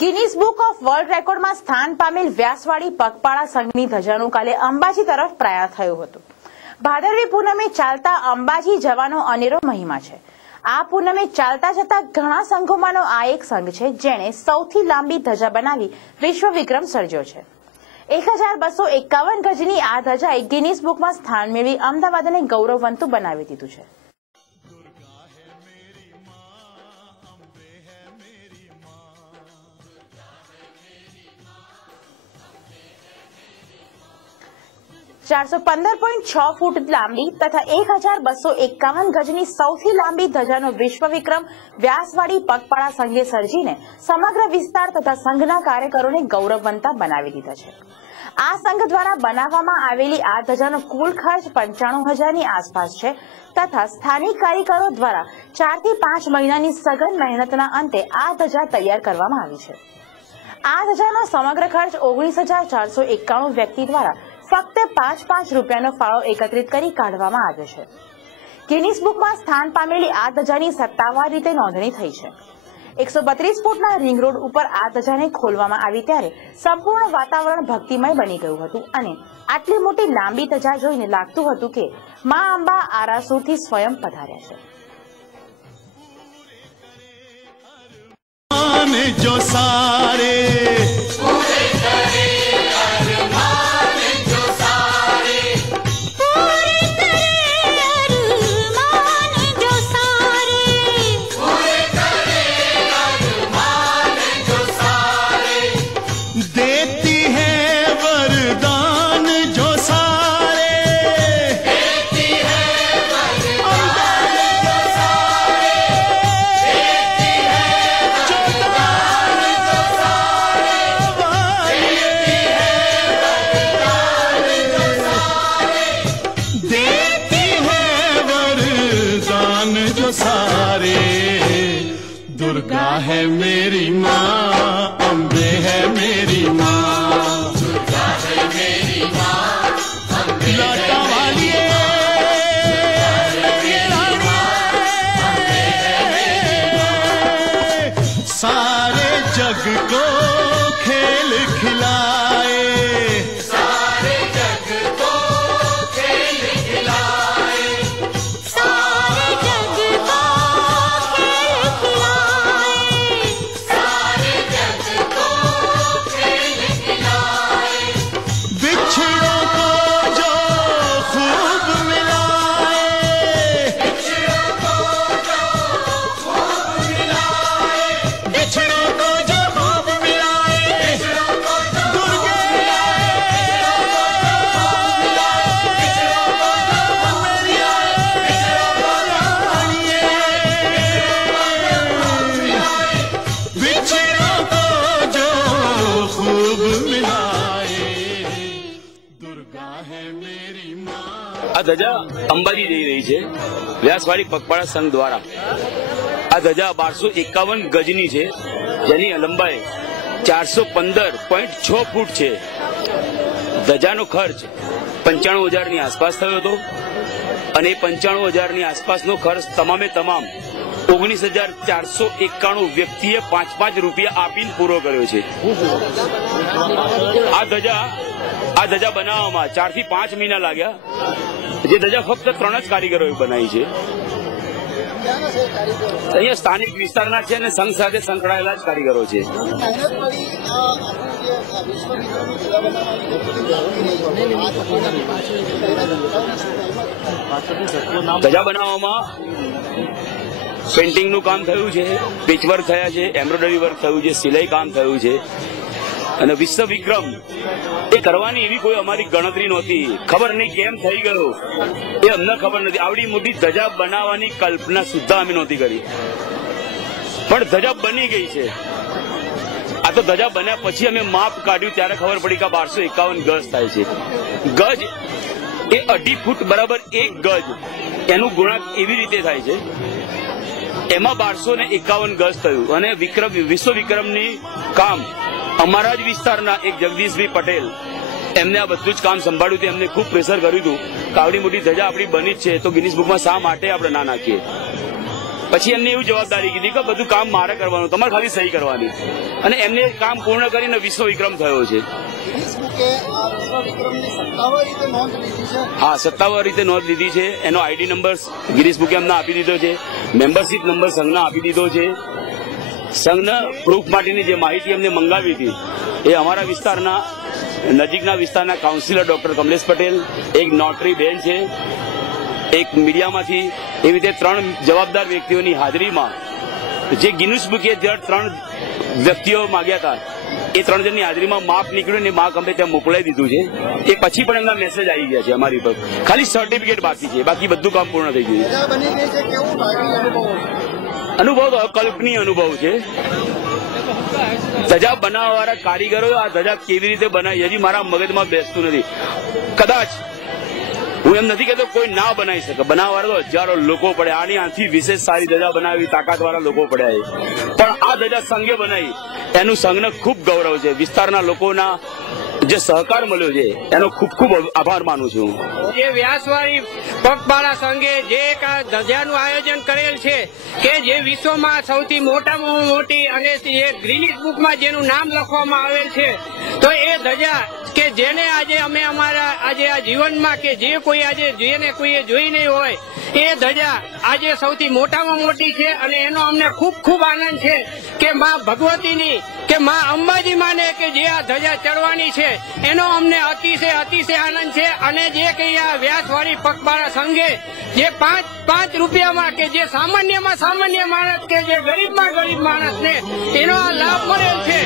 Guinness book of world રેકોર્ડમાં સ્થાન પામેલ વ્યાસવાડી પગપાળા સંઘની ધજાનું કાલે અંબાજી તરફ પ્રયાણ થયું હતું। ભાદરવી પૂનમે ચાલતા અંબાજી જવાનો અનેરો મહિમા છે। આ પૂનમે ચાલતા જતા ઘણા સંઘોમાંનો આ એક સંઘ છે જેણે સૌથી લાંબી ધજા બનાવી વિશ્વ વિક્રમ સર્જ્યો છે। 1251 ગજની આ ધજાએ ગિનીસ બુકમાં સ્થાન મેળવી અમદાવાદને ગૌરવવંતું બનાવી દીધું છે। 415.6 ફૂટ લાંબી તથા 1251 ગજની સૌથી લાંબી ધજાનો વિશ્વ વિક્રમ વ્યાસવાડી પગપાળા સંઘે સર્જીને સમગ્ર વિસ્તાર તથા સંઘના કાર્યકરોને ગૌરવવંતા બનાવી દીધા છે। આ સંઘ દ્વારા બનાવવામાં આવેલી આ ધજાનો કુલ ખર્ચ 95,000ની આસપાસ છે તથા સ્થાનિક કારીગરો દ્વારા 4 થી 5 મહિનાની સઘન મહેનતના અંતે આ ધજા તૈયાર કરવામાં આવી છે। આ ધજાનો સમગ્ર ખર્ચ 19,491 વ્યક્તિ દ્વારા ફક્ત 5 રૂપિયાનો ફાળો એકત્રિત કરી કાઢવામાં આવ્યો છે। ગિનીસ બુકમાં સ્થાન પામેલી આ ધજાની સત્તાવાર રીતે નોંધણી થઈ છે। 132 ફૂટના રિંગ રોડ ઉપર આ ધજાને ખોલવામાં આવી ત્યારે સંપૂર્ણ વાતાવરણ ભક્તિમય બની ગયું હતું અને આટલી મોટી લાંબી ધજા જોઈને લાગતું હતું કે મા અંબા આરાસુરથી સ્વયં પધાર્યા છે। दुर्गा है मेरी माँ, अम्बे है मेरी माँ, दुर्गा है मेरी माँ, अम्बे लाटा वाली सारे जग को खेल खिलाए, सारे जग को खेल खिलाए, सारे जग को આ ધજા અંબાજી જઈ રહી છે વ્યાસવાડી પગપાળા સંઘ દ્વારા। આ ધજા 1251 ગજની છે જેની લંબાઈ 415.6 ફૂટ છે। ધજાનો ખર્ચ 95,000ની આસપાસ થયો હતો અને 95,000ની આસપાસનો ખર્ચ તમામે તમામ 19,491 વ્યક્તિએ 5 રૂપિયા આપીને પૂરો કર્યો છે। આ ધજા બનાવવામાં 4 થી 5 મહિના લાગ્યા। જે ધજા ફક્ત 3 જ કારીગરોએ બનાવી છે। અહીંયા સ્થાનિક વિસ્તારના છે અને સંઘ સાથે સંકળાયેલા જ કારીગરો છે। ધજા બનાવવામાં પેન્ટિંગનું કામ થયું છે, પેચવર્ક થયા છે, એમ્બ્રોઇડરી વર્ક થયું છે, સિલાઈ કામ થયું છે અને વિશ્વ વિક્રમ એ કરવાની એવી કોઈ અમારી ગણતરી નહોતી। ખબર નહીં કેમ થઈ ગયો એ અમને ખબર નથી। આવડી મોટી ધજા બનાવવાની કલ્પના સુદ્ધા અમે નહોતી કરી પણ ધજા બની ગઈ છે। આ તો ધજા બન્યા પછી અમે માપ કાઢ્યું ત્યારે ખબર પડી કે 1251 ગજ થાય છે। ગજ એ 2.5 ફૂટ બરાબર 1 ગજ એનું ગુણાંક એવી રીતે થાય છે। એમાં 1251 ગજ થયું અને વિશ્વ વિક્રમની કામ અમારા જ વિસ્તારના એક જગદીશભાઈ પટેલ એમને આ બધું જ કામ સંભાળ્યું હતું। એમને ખૂબ પ્રેશર કર્યું હતું કે આવડી મોટી ધજા આપણી બની જ છે તો ગિનીસ બુકમાં શા માટે આપણે ના નાખીએ। પછી એમને એવું જવાબદારી કીધી કે બધું કામ મારે કરવાનું, તમારે ખાલી સહી કરવાની, અને એમને કામ પૂર્ણ કરીને વિશ્વ વિક્રમ થયો છે. હા, સત્તાવાર રીતે નોંધ લીધી છે. એનો આઈડી નંબર ગિરીશ બુકે અમને આપી દીધો છે, મેમ્બરશીપ નંબર સંઘના આપી દીધો છે. સંઘના પ્રૂફ માટેની જે માહિતી અમને મંગાવી હતી એ અમારા વિસ્તારના નજીકના વિસ્તારના કાઉન્સિલર ડોક્ટર કમલેશ પટેલ, એક નોટરી બેન છે, એક મીડિયામાંથી, એવી રીતે 3 જવાબદાર વ્યક્તિઓની હાજરીમાં જે ગિનિસ બુકે જે 3 વ્યક્તિઓ માંગ્યા હતા એ 3 જણની હાજરીમાં માપ નીકળ્યું ને માપ અમે ત્યાં મોકલાઈ દીધું છે. એ પછી પણ એમના મેસેજ આવી ગયા છે અમારી પર, ખાલી સર્ટિફિકેટ બાકી છે, બાકી બધું કામ પૂર્ણ થઈ ગયું છે. અનુભવ તો અકલ્પનીય અનુભવ છે. ધજા બનાવવા વાળા કારીગરો આ ધજા કેવી રીતે બનાવી હજી મારા મગજમાં બેસતું નથી. કદાચ હું એમ નથી કહેતો કોઈ ના બનાવી શકે, બનાવવા વાળા તો હજારો લોકો પડે, આની વિશેષ સારી ધજા બનાવી તાકાત વાળા લોકો પડ્યા છે, પણ આ ધજા સંઘે બનાવી એનું સંઘને ખૂબ ગૌરવ છે. વિસ્તારના લોકોના જે સહકાર મળ્યો છે એનો ખૂબ ખૂબ આભાર માનું છું. જે વ્યાસવાડી પગપાળા સંઘે જે ધજાનું આયોજન કરેલ છે કે જે વિશ્વમાં સૌથી મોટામાં મોટી અને જે ગ્રીનિસ બુકમાં જેનું નામ લખવામાં આવેલ છે, તો એ ધજા કે જેને આજે અમે અમારા આજે આ જીવનમાં કે જે કોઈ આજે જેને કોઈએ જોઈ નહીં હોય એ ધજા આજે સૌથી મોટામાં મોટી છે. અને એનો અમને ખૂબ ખૂબ આનંદ છે કે માં ભગવતીની કે માં અંબાજી માને કે જે આ ધજા ચડવાની છે એનો અમને અતિશય આનંદ છે. અને જે કઈ આ વ્યાસવાડી પગપાળા સંઘે જે 5 રૂપિયામાં કે જે સામાન્યમાં સામાન્ય માણસ કે જે ગરીબમાં ગરીબ માણસને એનો આ લાભ મળેલ છે